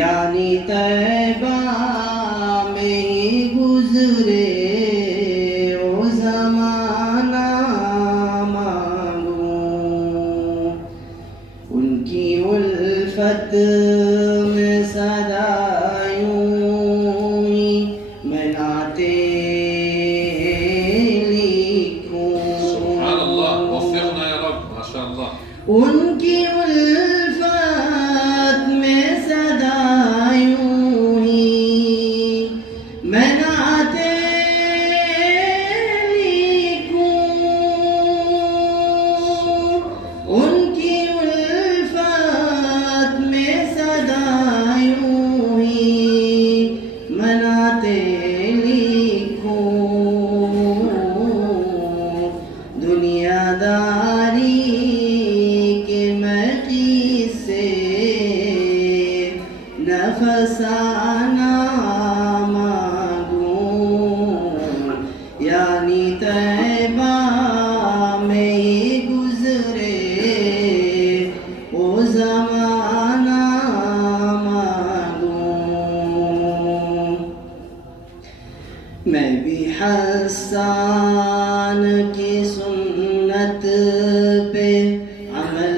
یعنی طیبہ میں ہی گزرے وہ زمانہ مانگوں، ان کی الفت میں صدا یوں ہی میں نعتیں لکھوں۔ سبحان اللہ، وفقنا یا رب، ما شاء اللہ۔ ان کی الفت میں صدا یوں ہی میں نعتیں لکھوں، ان کی الفت میں صدا یوں ہی میں نعتیں لکھوں۔ دنیا داری افسانہ مانگوں، یعنی طیبہ میں ہی گزرے وہ زمانہ مانگوں۔ میں بھی حسان کی سنت پہ عمل